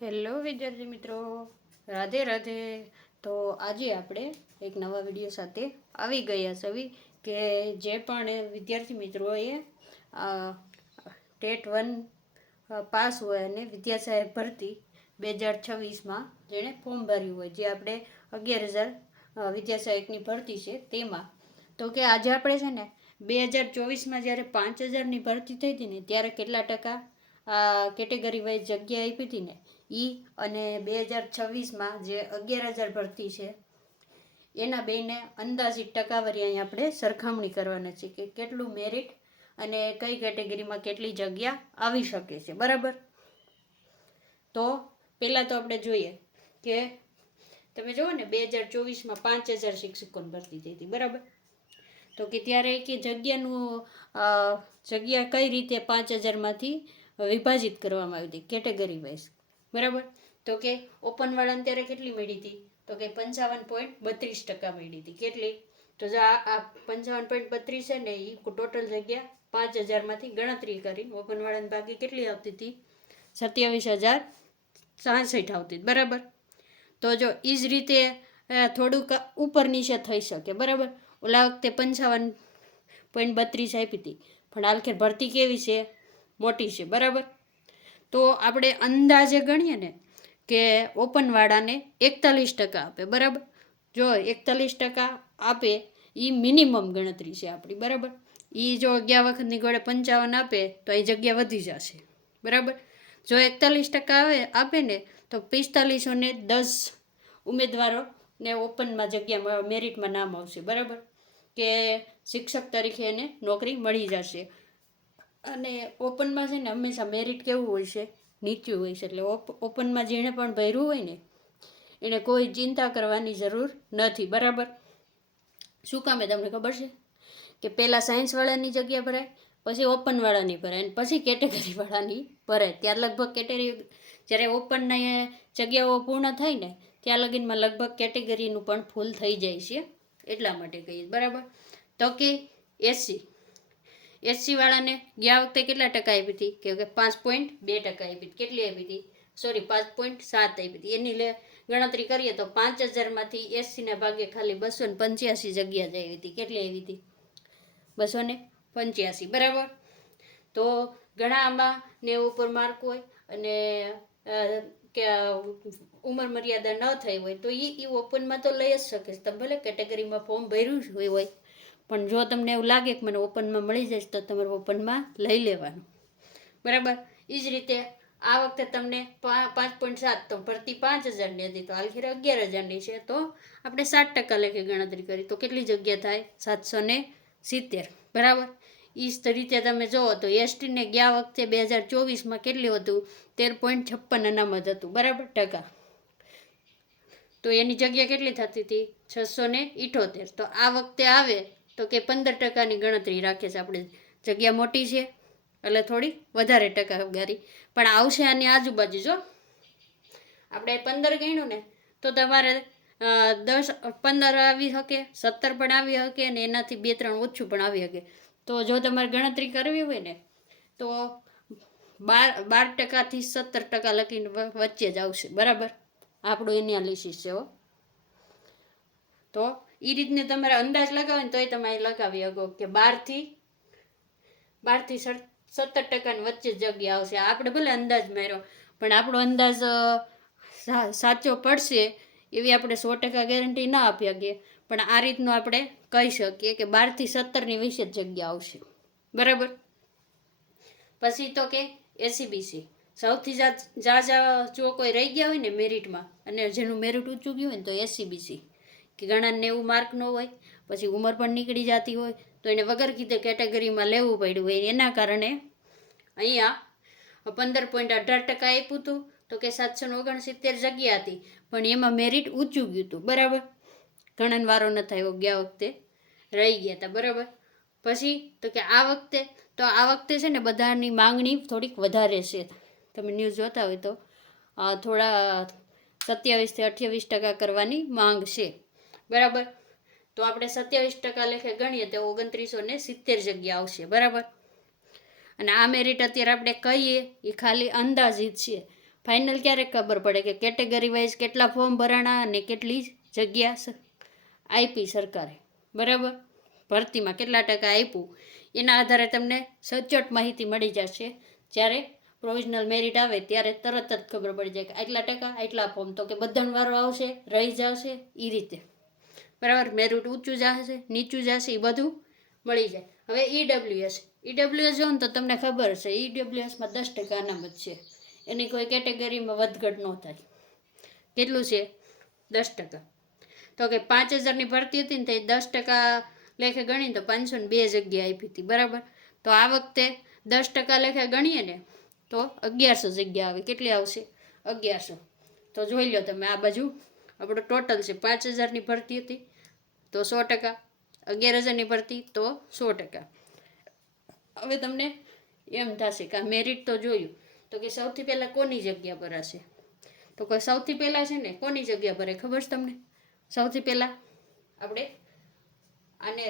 Hello વિદ્યાર્થી મિત્રો, રાધે રાધે. તો આજે આપણે એક નવા વિડીયો સાથે આવી ગયા સવી કે જે પણ વિદ્યાર્થી મિત્રોએ ટેટ 1 પાસ હોય અને વિદ્યા સહાયક ભરતી 2026માં જેણે ફોર્મ ભર્યું હોય, જે આપણે 11,000 વિદ્યા સહાયકની ભરતી છે તેમાં, તો કે આજે આપણે છે ને 2024માં જ્યારે 5,000ની ભરતી થઈ હતી ને ત્યારે કેટલા ટકા કેટેગરી વાઇઝ જગ્યા આપી હતી ને અને 2026માં જે 11,000 ભરતી છે એના બેને અંદાજિત ટકાવારી અહીં આપણે સરખામણી કરવાના છે કે કેટલું મેરિટ અને કઈ કેટેગરીમાં કેટલી જગ્યા આવી શકે છે. બરાબર, તો પહેલાં તો આપણે જોઈએ કે તમે જુઓ ને 2024માં 5,000 શિક્ષકોની ભરતી થઈ હતી. બરાબર, તો કે ત્યારે કે જગ્યા કઈ રીતે 5,000માંથી વિભાજિત કરવામાં આવી હતી કેટેગરી વાઇઝ. બરાબર, તો કે ઓપનવાળાને ત્યારે કેટલી મળી હતી? તો કે 55.32% મળી હતી. કેટલી? તો જો આ 55.32 છે ને એ ટોટલ જગ્યા 5,000માંથી ગણતરી કરી ઓપનવાળાને બાકી કેટલી આવતી હતી? 27,066 આવતી. બરાબર, તો જો એ જ રીતે થોડુંક ઉપર નીચે થઈ શકે. બરાબર, ઓલા વખતે 55.32 આપી હતી, પણ હાલખેર ભરતી કેવી છે? મોટી છે. બરાબર, તો આપણે અંદાજે ગણીએ ને કે ઓપનવાળાને 41% આપે. બરાબર, જો 41% આપે એ મિનિમમ ગણતરી છે આપણી. બરાબર, એ જો ગયા વખતની ઘોડે 55 આપે તો એ જગ્યા વધી જશે. બરાબર, જો 41% આપે ને તો 4510 ઉમેદવારોને ઓપનમાં જગ્યા મેરિટમાં નામ આવશે. બરાબર, કે શિક્ષક તરીકે એને નોકરી મળી જશે. અને ઓપનમાં છે ને હંમેશા મેરિટ કેવું હોય છે? નીચું હોય છે. એટલે ઓપનમાં જેણે પણ ભર્યું હોય ને એને કોઈ ચિંતા કરવાની જરૂર નથી. બરાબર, શું કામે તમને ખબર છે કે પહેલાં સાયન્સવાળાની જગ્યા ભરાય, પછી ઓપનવાળાની ભરાય અને પછી કેટેગરીવાળાની ભરાય. ત્યાર લગભગ જ્યારે ઓપનના જગ્યાઓ પૂર્ણ થાય ને ત્યાં લગીનમાં લગભગ કેટેગરીનું પણ ફૂલ થઈ જાય છે. એટલા માટે કહીએ. બરાબર, તો કે 80 વાળાને ગયા વખતે કેટલા ટકા આપી હતી? કે 5.2% આપી હતી. કેટલી આપી હતી? 5.7 આપી હતી. એની ગણતરી કરીએ તો 5,000માંથી 80ના ભાગે ખાલી 285 જગ્યા જ આવી હતી. કેટલી આવી હતી? 285. બરાબર, તો ઘણા આમાં 90 ઉપર માર્ક હોય અને કે ઉંમર મર્યાદા ન થઈ હોય તો એ ઓપનમાં તો લઈ જ શકે. તમે ભલે કેટેગરીમાં ફોર્મ ભર્યું હોય પણ જો તમને એવું લાગે કે મને ઓપનમાં મળી જશે તો તમારે ઓપનમાં લઈ લેવાનું. બરાબર, એ જ રીતે આ વખતે તમને 5.7, તો ભરતી 5,000ની હતી તો આખરે 11,000ની છે, તો આપણે 60% લેખે ગણતરી કરી તો કેટલી જગ્યા થાય? 770. બરાબર, એ જ રીતે તમે જુઓ તો એસટીને ગયા વખતે 2024માં કેટલું હતું? 13.56 અનામત હતું. બરાબર, ટકા. તો એની જગ્યા કેટલી થતી હતી? 678. તો આ વખતે આવે તો કે 15%ની ગણતરી રાખે છે આપણે. જગ્યા મોટી છે એટલે થોડી વધારે ટકાવારી પણ આવશે આની આજુબાજુ. જો આપણે 15 ગણ્યું ને તો તમારે 15 આવી શકે, 17 પણ આવી શકે અને એનાથી 2-3 ઓછું પણ આવી શકે. તો જો તમારે ગણતરી કરવી હોય ને તો 12%થી 17% લખીને વચ્ચે જ આવશે. બરાબર, આપણું એનાલિસિસ છે. તો એ રીતને તમારે અંદાજ લગાવે ને તોય તમે લગાવી શકો કે 12થી 17%ની વચ્ચે જગ્યા આવશે. આપણે ભલે અંદાજ માર્યો પણ આપણો અંદાજ સાચો પડશે એવી આપણે 100% ગેરંટી ના આપી શકીએ, પણ આ રીતનું આપણે કહી શકીએ કે 12થી 17ની વિશે જ જગ્યા આવશે. બરાબર, પછી તો કે એસીબીસી સૌથી ઝાઝા જો કોઈ રહી ગયા હોય ને મેરિટમાં અને જેનું મેરિટ ઊંચું ગયું હોય ને તો એસીબીસી, કે ઘણાને 90 માર્ક ન હોય, પછી ઉંમર પણ નીકળી જતી હોય તો એને વગર કીધે કેટેગરીમાં લેવું પડ્યું હોય. એના કારણે અહીંયા 15.18% આપ્યું હતું તો કે 769 જગ્યા હતી પણ એમાં મેરિટ ઊંચું ગયું હતું. બરાબર, ઘણાને વારો ન થયો, ગયા વખતે રહી ગયા હતા. બરાબર, પછી તો કે આ વખતે છે ને બધાની માંગણી થોડીક વધારે છે. તમે ન્યૂઝ જોતા હોય તો થોડા 27થી 28% કરવાની માંગ છે. બરાબર, તો આપણે 27% લેખે ગણીએ તો 2970 જગ્યા આવશે. બરાબર, અને આ મેરિટ અત્યારે આપણે કહીએ એ ખાલી અંદાજિત છે. ફાઇનલ ક્યારે ખબર પડે કે કેટેગરી વાઇઝ કેટલા ફોર્મ ભરાણા અને કેટલી જગ્યા આપી સરકારે, બરાબર, ભરતીમાં કેટલા ટકા આપ્યું એના આધારે તમને સચોટ માહિતી મળી જશે. જ્યારે પ્રોવિઝનલ મેરિટ આવે ત્યારે તરત જ ખબર પડી જાય કે આટલા ટકા આટલા ફોર્મ, તો કે બધાનો વારો આવશે, રહી જશે, એ રીતે, બરાબર. મેરિટ ઊંચું જશે નીચું જશે એ બધું મળી જાય. હવે ઈડબ્લ્યુએસ જો ને તો તમને ખબર છે ઈડબ્લ્યુએસમાં 10% અનામત છે, એની કોઈ કેટેગરીમાં વધઘટ ન થાય. કેટલું છે? 10%. તો કે 5000ની ભરતી હતી ને તે 10% લેખે ગણીને તો 502 જગ્યા આપી હતી, બરાબર. તો આ વખતે 10% લેખે ગણીએ ને તો 1100 જગ્યા આવે. કેટલી આવશે? 1100. તો જોઈ લો તમે, આ બાજુ આપણો ટોટલ છે 5000ની ભરતી હતી તો 100%, 11000ની ભરતી તો 100%. હવે તમને એમ થશે કે આ મેરિટ તો જોયું, તો કે સૌથી પહેલાં કોની જગ્યા પર હશે? તો કે સૌથી પહેલાં છે ને કોની જગ્યા પર ખબર છે તમને? સૌથી પહેલાં આપણે આને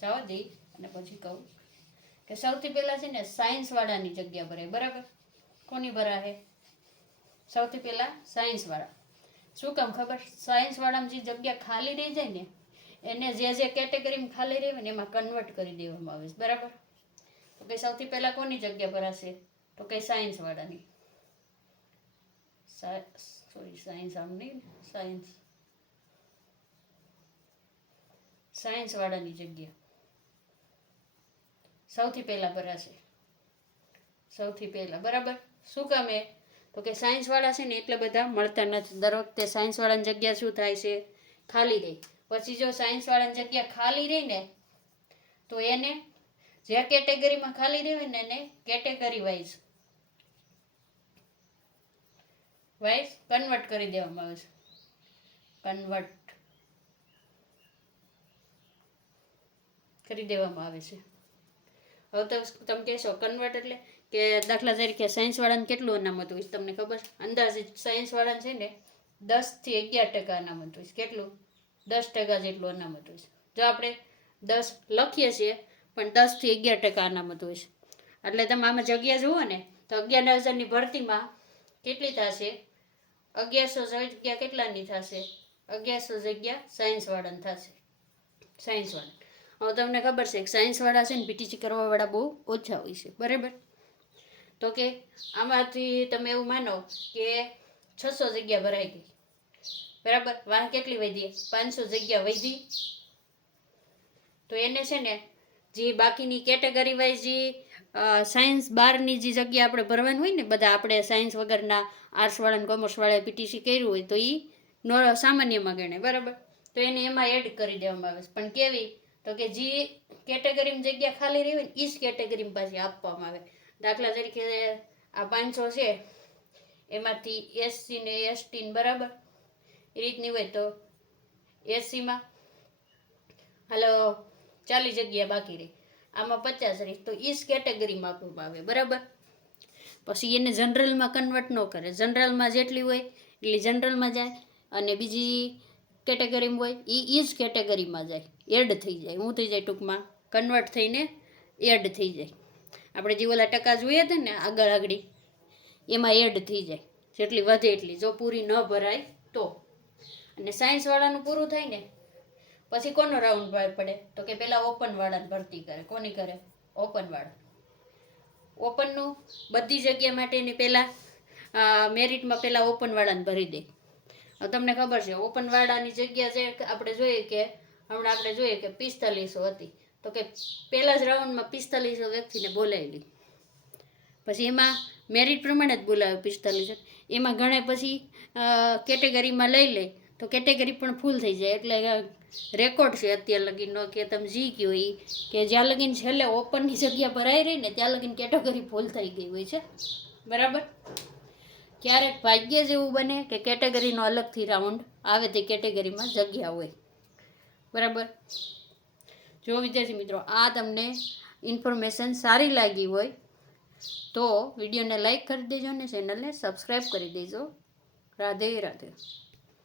જવા દઈ અને પછી કહું કે સૌથી પહેલાં છે ને સાયન્સવાળાની જગ્યા ભરે, બરાબર. કોની ભરાશે? સૌથી પહેલાં સાયન્સવાળા. શું કામ ખબર? સાયન્સવાળામાં જે જગ્યા ખાલી રહી જાય ને એને જે કેટેગરીમાં ખાલી રહે ને એમાં કન્વર્ટ કરી દેવામાં આવે છે, બરાબર. તો કે સૌથી પહેલાં કોની જગ્યા ભરાશે? તો કે સાયન્સવાળાની. સાયન્સ આમ નહીં, સાયન્સવાળાની જગ્યા સૌથી પહેલાં ભરાશે, સૌથી પહેલાં, બરાબર. શું કામ? તો કે સાયન્સવાળા છે ને એટલે બધા મળતા નથી. દર વખતે સાયન્સવાળાની જગ્યા શું થાય છે? ખાલી રહી. પછી જો સાયન્સવાળાની જગ્યા ખાલી રહી ને તો એને જે કેટેગરીમાં ખાલી રહે ને એને કેટેગરી વાઇઝ કન્વર્ટ કરી દેવામાં આવે છે. કન્વર્ટ કરી દેવામાં આવે છે. હવે તો તમે કહેશો કન્વર્ટ એટલે કે દાખલા તરીકે સાયન્સવાળાને કેટલું અનામત હોય? તમને ખબર? અંદાજે સાયન્સવાળાને છે ને 10 થી 11% અનામત હોય. કેટલું? 10% જેટલું અનામત હોય. જો આપણે 10 લખીએ છીએ પણ 10 થી 11% અનામત હોય છે. એટલે તમે આમાં જગ્યા જુઓ ને તો 11000ની ભરતીમાં કેટલી થશે? 1100 જગ્યા કેટલાની થશે? 1100 જગ્યા સાયન્સવાળાની થશે. સાયન્સવાળા. હવે તમને ખબર છે કે સાયન્સવાળા છે ને પીટીસી કરવાવાળા બહુ ઓછા હોય છે, બરાબર. તો કે આમાંથી તમે એવું માનો કે 600 જગ્યા ભરાઈ ગઈ, બરાબર. વાહ કેટલી વધી? 500 જગ્યા વધી. તો એને છે ને જે બાકીની કેટેગરી વાઇઝ જે સાયન્સ બારની જે જગ્યા આપણે ભરવાની હોય ને, બધા આપણે સાયન્સ વગરના આર્ટ્સવાળા કોમર્સવાળાએ પીટીસી કર્યું હોય તો એ સામાન્યમાં ગણે, બરાબર. તો એને એમાં એડ કરી દેવામાં આવે છે. પણ કેવી? તો કે જે કેટેગરીમાં જગ્યા ખાલી રહી હોય ને એ જ કેટેગરીમાં પાછી આપવામાં આવે. દાખલા તરીકે આ 500 છે એમાંથી એસસી ને એસટી ને, બરાબર, એ રીતની હોય તો એસસીમાં હાલો 40 જગ્યા બાકી રહી, આમાં 50 રહી, તો એ જ કેટેગરીમાં આપવામાં આવે, બરાબર. પછી એને જનરલમાં કન્વર્ટ ન કરે. જનરલમાં જેટલી હોય એટલી જનરલમાં જાય અને બીજી કેટેગરીમાં હોય એ જ કેટેગરીમાં જાય, એડ થઈ જાય. શું થઈ જાય? ટૂંકમાં કન્વર્ટ થઈને એડ થઈ જાય. આપણે જે ઓલા ટકા જોઈએ હતા ને આગળ એમાં એડ થઈ જાય, જેટલી વધે એટલી, જો પૂરી ન ભરાય તો. અને સાયન્સવાળાનું પૂરું થાય ને પછી કોનો રાઉન્ડ પડે? તો કે પહેલાં ઓપનવાળાની ભરતી કરે. કોની કરે? ઓપનવાળા. ઓપનનું બધી જગ્યા માટેની પહેલાં મેરિટમાં પહેલાં ઓપનવાળાને ભરી દે. તમને ખબર છે ઓપનવાળાની જગ્યા જે આપણે જોઈએ કે હમણાં આપણે જોઈએ કે 4500 હતી, તો કે પહેલા જ રાઉન્ડમાં 4500 વ્યક્તિને બોલાવેલી. પછી એમાં મેરિટ પ્રમાણે જ બોલાવે 45. એમાં ગણે પછી કેટેગરીમાં લઈ લે તો કેટેગરી પણ ફૂલ થઈ જાય. એટલે રેકોર્ડ છે અત્યાર લગીનનો કે તમે જી કહો એ કે જ્યાં લગીન છેલ્લે ઓપનની જગ્યા ભરાઈ રહી ને ત્યાં લગીન કેટેગરી ફૂલ થઈ ગઈ હોય છે, બરાબર. ક્યારેક ભાગ્ય જેવું બને કે કેટેગરીનો અલગથી રાઉન્ડ આવે તે કેટેગરીમાં જગ્યા હોય, બરાબર. જો વિદ્યાર્થી મિત્રો આ તમને ઇન્ફોર્મેશન સારી લાગી હોય તો વિડીયોને લાઈક કરી દેજો અને ચેનલને સબસ્ક્રાઈબ કરી દેજો. રાધે રાધે.